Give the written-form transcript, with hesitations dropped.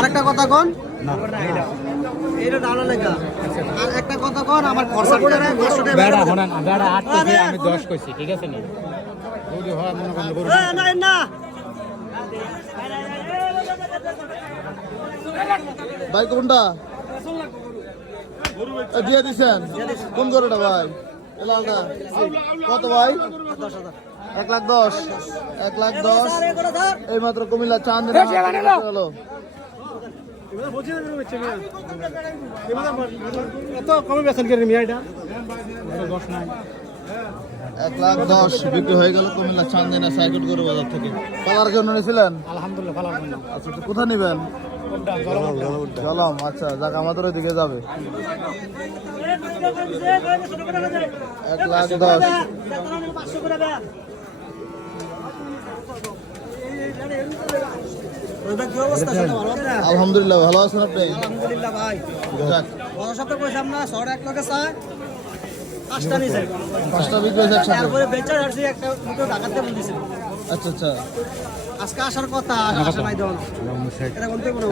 আরেকটা কথা কোন এইটা দাঁড়া লেখা আর একটা কথা কোন আমার খরচা করে 500 টাকা বেড়া হনান বেড়া 8 কইছি আমি 10 কইছি ঠিক আছে নি যদি হয় মনে করেন গরু না না ভাই কোনটা দিয়ে দিছেন কোন গরুটা ভাই লালটা কত ভাই 1,10,000 1,10,000 এই মাত্র কুমিল্লা চাঁদের হলো কমে বেতন করে মিয়া এটা 1,10,000 বিক্রি হয়ে গেল কুমিল্লা চান্দিনা সাইকেল গরু বাজার থেকে। পালার জন্য নিয়েছিলেন? আলহামদুলিল্লাহ ভালো জন্য আচ্ছা কোথায় নেবেন? জলম। আচ্ছা যাক আমাদের ওইদিকে যাবে। 1,10,000 আলহামদুলিল্লাহ ভালো আছেন আপনি? আলহামদুলিল্লাহ ভাই যাক গত সপ্তাহে কইছিলাম না 100 টাকা চায় 5টা নিছে 5টা বিক্রি হয়েছে একসাথে। তারপরে বেচার আসছে একটা দুটো ঢাকাতে বলতেছিল আচ্ছা আচ্ছা আজকে আসার কথা আসা নাই দাও না এটা কোনতে কোনো